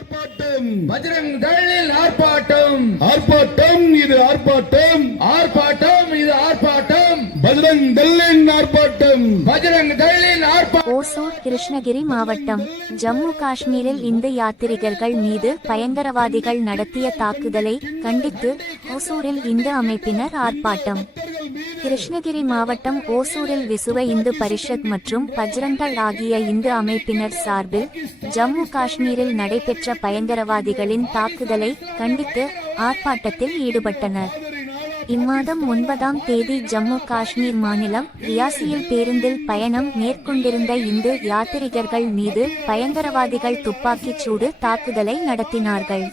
ஆர்ப்பாட்டம். பஜ்ரங் தளில் ஆர்ப்பாட்டம். ஆர்ப்பாட்டம் இது ஆர்ப்பாட்டம். ஆர்ப்பாட்டம் பஜ்ரங் தள்ளின் ஆர்ப்பாட்டம். பஜ்ரங் தள்ளின் ஆர்ப்பாட்டம் ஓசூர் கிருஷ்ணகிரி மாவட்டம். ஜம்மு காஷ்மீரில் இந்து யாத்திரிகர்கள் மீது பயங்கரவாதிகள் நடத்திய தாக்குதலை கண்டித்து ஓசூரில் இந்து அமைப்பினர் ஆர்ப்பாட்டம். கிருஷ்ணகிரி மாவட்டம் ஓசூரில் விசுவ இந்து பரிஷத் மற்றும் பஜ்ரங்கள் ஆகிய இந்து அமைப்பினர் சார்பில் ஜம்மு காஷ்மீரில் நடைபெற்ற பயங்கரவாதிகளின் தாக்குதலை கண்டித்து ஆர்ப்பாட்டத்தில் ஈடுபட்டனர். இம்மாதம் ஒன்பதாம் தேதி ஜம்மு காஷ்மீர் மாநிலம் ரியாசியில் பேருந்தில் பயணம் மேற்கொண்டிருந்த இந்து யாத்திரிகர்கள் மீது பயங்கரவாதிகள் துப்பாக்கிச் சூடு தாக்குதலை நடத்தினார்கள்.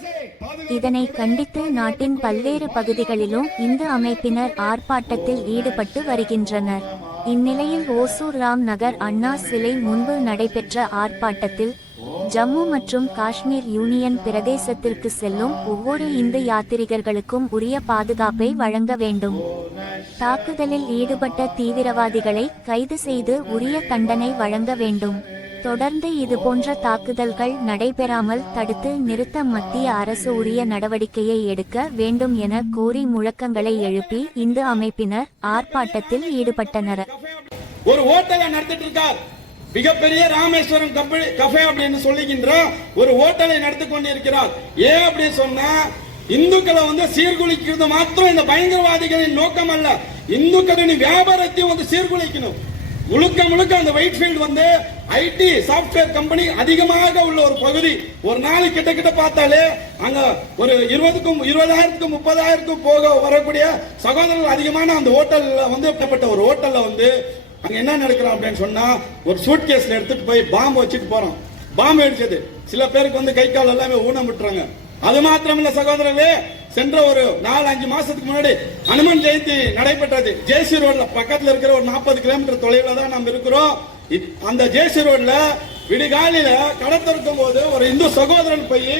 இதனை கண்டித்து நாட்டின் பல்வேறு பகுதிகளிலும் இந்து அமைப்பினர் ஆர்ப்பாட்டத்தில் ஈடுபட்டு வருகின்றனர். இந்நிலையில் ஓசூர் ராம் நகர் அண்ணா சிலை முன்பு நடைபெற்ற ஆர்ப்பாட்டத்தில் ஜம்மு மற்றும் காஷ்மீர் யூனியன் பிரதேசத்திற்கு செல்லும் ஒவ்வொரு இந்து யாத்திரிகர்களுக்கும் உரிய பாதுகாப்பை வழங்க வேண்டும். தாக்குதலில் ஈடுபட்ட தீவிரவாதிகளை கைது செய்து உரிய தண்டனை வழங்க வேண்டும். தொடர்ந்து இதுபோன்ற தாக்குதல்கள் நடைபெறாமல் தடுத்து நிறுத்த மத்திய அரசு உரிய நடவடிக்கையை எடுக்க வேண்டும் என கோரி முழக்கங்களை எழுப்பி இந்து அமைப்பினர் ஆர்ப்பாட்டத்தில் ஈடுபட்டனர். ஒரு ஹோட்டலை நடத்திட்டு இருக்கார். மிகப்பெரிய ராமேஸ்வரம் கப்பல் கஃபே அப்படின்னு சொல்லுகின்ற ஒரு ஹோட்டலை நடத்தி கொண்டிருக்கிறார். ஏன் அப்படின்னு சொன்னா இந்துக்களை வந்து சீர்குலைக்கிறது மாத்திரம் இந்த பயங்கரவாதிகளின் நோக்கம் அல்ல. இந்துக்களின் வியாபாரத்தையும் வந்து சீர்குலைக்கணும். முழுக்க முழுக்க அந்த ஒயிட் ஃபீல்டு வந்து ஐடி சாஃப்ட்வேர் கம்பெனி அதிகமாக உள்ள ஒரு பகுதி. ஒரு நாள் கிட்ட கிட்ட பார்த்தாலே அங்க ஒரு இருபதுக்கும் இருபதாயிரத்துக்கும் முப்பதாயிரத்துக்கும் போக வரக்கூடிய சகோதரர்கள் அதிகமான அந்த ஹோட்டல்ல வந்து எப்படிப்பட்ட ஒரு ஹோட்டல்ல வந்து என்ன நடக்கிறோம் அப்படின்னு சொன்னா ஒரு சூட் கேஸ்ல எடுத்துட்டு போய் பாம்பு வச்சுட்டு போறோம் பாம்பு அடிச்சது. சில பேருக்கு வந்து கை கால் எல்லாமே ஊனம் விட்டுறாங்க அது மாத்திரமில்ல சகோதரர்களே சென்ற ஒரு நாலு அஞ்சு மாசத்துக்கு முன்னாடி அனுமன் ஜெயந்தி நடைபெற்றது. ஜேசி ரோட்ல பக்கத்துல இருக்கிற ஒரு நாற்பது கிலோமீட்டர் தொலைவில் தான் நம்ம இருக்கிறோம். அந்த ஜேசி ரோட்ல விடிகாலையில கடை திறக்கும் போது ஒரு இந்து சகோதரன் போய்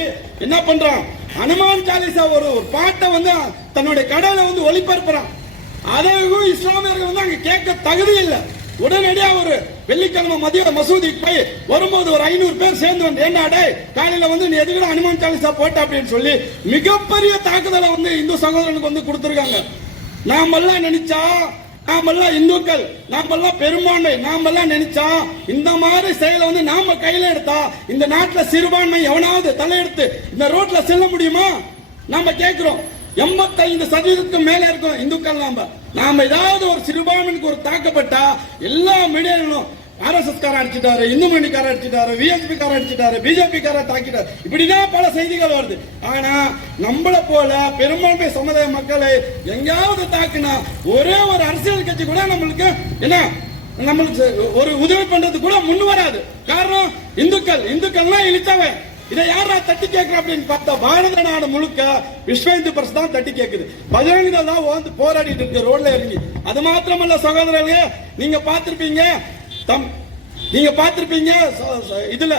என்ன பண்றான்? அனுமான் சாலிசா ஒரு ஒரு பாட்டை வந்து தன்னுடைய கடையில வந்து ஒளிபரப்புறான். அதையும் இஸ்லாமியர்கள் வந்து அங்க கேட்க தகுதி இல்லை. உடனடியா ஒரு வெள்ளிக்கிழமை மதிய மசூதிக்கு போய் வரும்போது ஒரு ஐநூறு பேர் சேர்ந்து வந்து என்னடே காலையில வந்து நீ எதுக்கு அனுமான் சாலிசா போட்ட? அப்படின்னு சொல்லி மிகப்பெரிய தாக்குதலை வந்து இந்து சகோதரனுக்கு வந்து கொடுத்துருக்காங்க. நாமெல்லாம் நினைச்சா நாமெல்லாம் இந்துக்கள் நாமெல்லாம் பெரும்பான்மை நாமெல்லாம் நினைச்சா இந்த மாதிரி செயலை வந்து நாம கையில எடுத்தா இந்த நாட்டுல சிறுபான்மை எவனாவது தலையெடுத்து இந்த ரோட்ல செல்ல முடியுமா? நாம கேட்கிறோம். எண்பத்தைந்து சதவீதத்துக்கு மேல இருக்கும் இந்துக்கள் நாம. நாம ஏதாவது ஒரு சிறுபான்மைக்கு ஒரு தாக்கப்பட்டா எல்லா மீடியாவும் ஆர்எஸ்எஸ் கார அடிச்சிட்டாரு இந்து மணிக்கார அடிச்சிட்டாரு விஎஸ்பி கார அடிச்சிட்டாரு பிஜேபி கார தாக்கிட்டாரு. இப்படிதான் பல செய்திகள் வருது. ஆனா நம்மளை போல பெரும்பான்மை சமுதாய மக்களை எங்கேயாவது தாக்குனா ஒரே ஒரு அரசியல் கட்சி கூட நம்மளுக்கு என்ன நம்மளுக்கு ஒரு உதவி பண்றது கூட முன் வராது. காரணம் இந்துக்கள். இந்துக்கள்னா இழித்தவன் இதை யாரா தட்டி கேட்கிறா அப்படின்னு பார்த்தா பாரத நாடு முழுக்க விஸ்வ இந்து பரிசு தான் தட்டி கேட்குது. பஜரங்க தான் வந்து போராடிட்டு இருக்கு ரோட்ல இறங்கி. அது மாத்திரமல்ல சகோதரர்களே நீங்க பார்த்திருப்பீங்க தம் நீங்க பார்த்திருப்பீங்க இதுல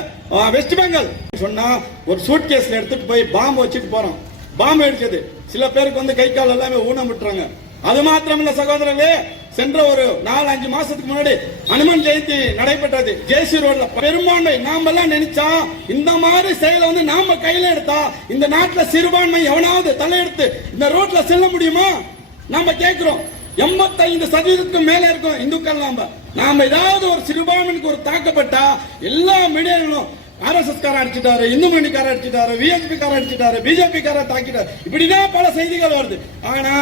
வெஸ்ட் பெங்கால். சொன்னா ஒரு சூட் கேஸ்ல எடுத்துட்டு போய் பாம்பு வச்சுட்டு போறோம். பாம்பு அடிச்சது. சில பேருக்கு வந்து கை கால் எல்லாமே ஊனம் விட்டுறாங்க அது மாத்திரமில்ல சகோதரர்களே சென்ற ஒரு நாலு அஞ்சு மாசத்துக்கு முன்னாடி அனுமன் ஜெயந்தி நடைபெற்றது. ஜேசி ரோட்ல. பெரும்பான்மை நாமெல்லாம் நினைச்சா இந்த மாதிரி செயலை வந்து நாம கையில எடுத்தா இந்த நாட்டுல சிறுபான்மை எவனாவது தலையெடுத்து இந்த ரோட்ல செல்ல முடியுமா? நாம கேட்கிறோம் எண்பத்தைந்து சதவீதத்துக்கு மேல இருக்கும் இந்துக்கள் நாம. நாம ஏதாவது ஒரு சிறுபான்மைக்கு ஒரு தாக்கப்பட்டா எல்லா மீடியாவும் ஆர்எஸ்எஸ் கார அடிச்சிட்டாரு இந்து மணிக்கார அடிச்சிட்டாரு விஎஸ்பி கார அடிச்சிட்டாரு பிஜேபி தாக்கிட்டாரு. இப்படிதான் பல செய்திகள் வருது. ஆனா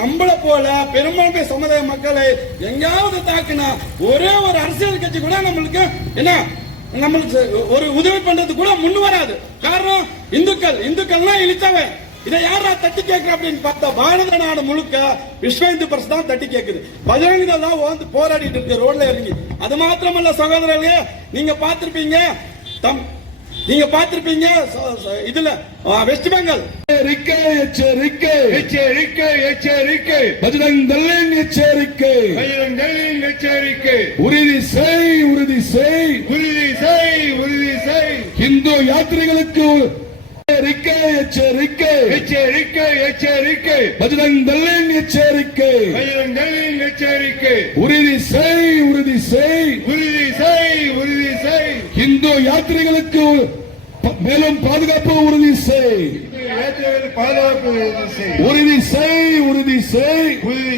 நம்மளை போல பெரும்பான்மை சமுதாய மக்களை எங்கேயாவது தாக்குனா ஒரே ஒரு அரசியல் கட்சி கூட நம்மளுக்கு என்ன நம்மளுக்கு ஒரு உதவி பண்றது கூட முன் வராது. காரணம் இந்துக்கள். இந்துக்கள்னா இழித்தவன் இதை யாரா தட்டி கேட்கிற அப்படின்னு பார்த்தா பாரத நாடு முழுக்க விஸ்வ இந்து பரிசு தான் தட்டி கேட்குது. பஜரங்க தான் வந்து போராடிட்டு இருக்கு ரோட்ல இறங்கி. அது மாத்திரமல்ல சகோதரர்களே நீங்க பார்த்திருப்பீங்க தம். நீங்க பார்த்திருப்பீங்க இதுல வெஸ்ட் பெங்கால். உறுதி செய் உறுதி செய். உறுதி செய் உறுதி செய். இந்து யாத்திரிகளுக்கு எச்சரிக்கை. உறுதி செய் உறுதி செய். உறுதி செய். இந்து யாத்திரிகளுக்கு மேலும் பாதுகாப்பு உறுதி செய். பாதுகாப்பு உறுதி செய். உறுதி செய் உறுதி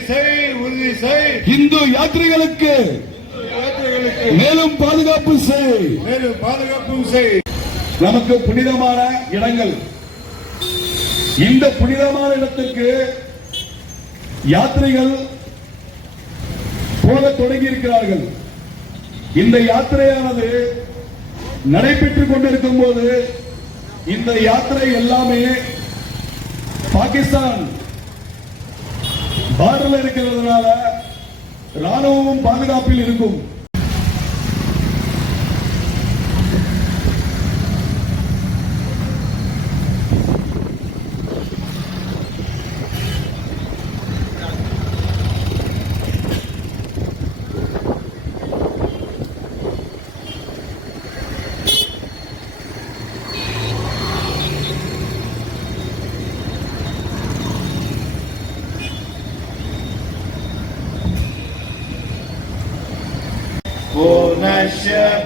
செய். உறுதி செய் இந்து யாத்திரைகளுக்கு மேலும் பாதுகாப்பு செய். மேலும் பாதுகாப்பு செய். நமக்கு புனிதமான இடங்கள். இந்த புனிதமான இடத்திற்கு யாத்திரைகள் போக தொடங்கி இருக்கிறார்கள் இந்த யாத்திரையானது நடைபெற்றுக் கொண்டிருக்கும் போது இந்த யாத்திரை எல்லாமே பாகிஸ்தான் பார்டர்ல இருக்கிறதுனால ராணுவமும் பாதுகாப்பில் இருக்கும்.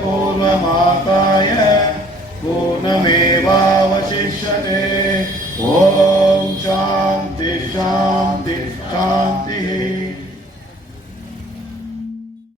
पूर्वमादाय पूर्णमेवावशिष्यते। ॐ शान्ति शान्ति शान्ति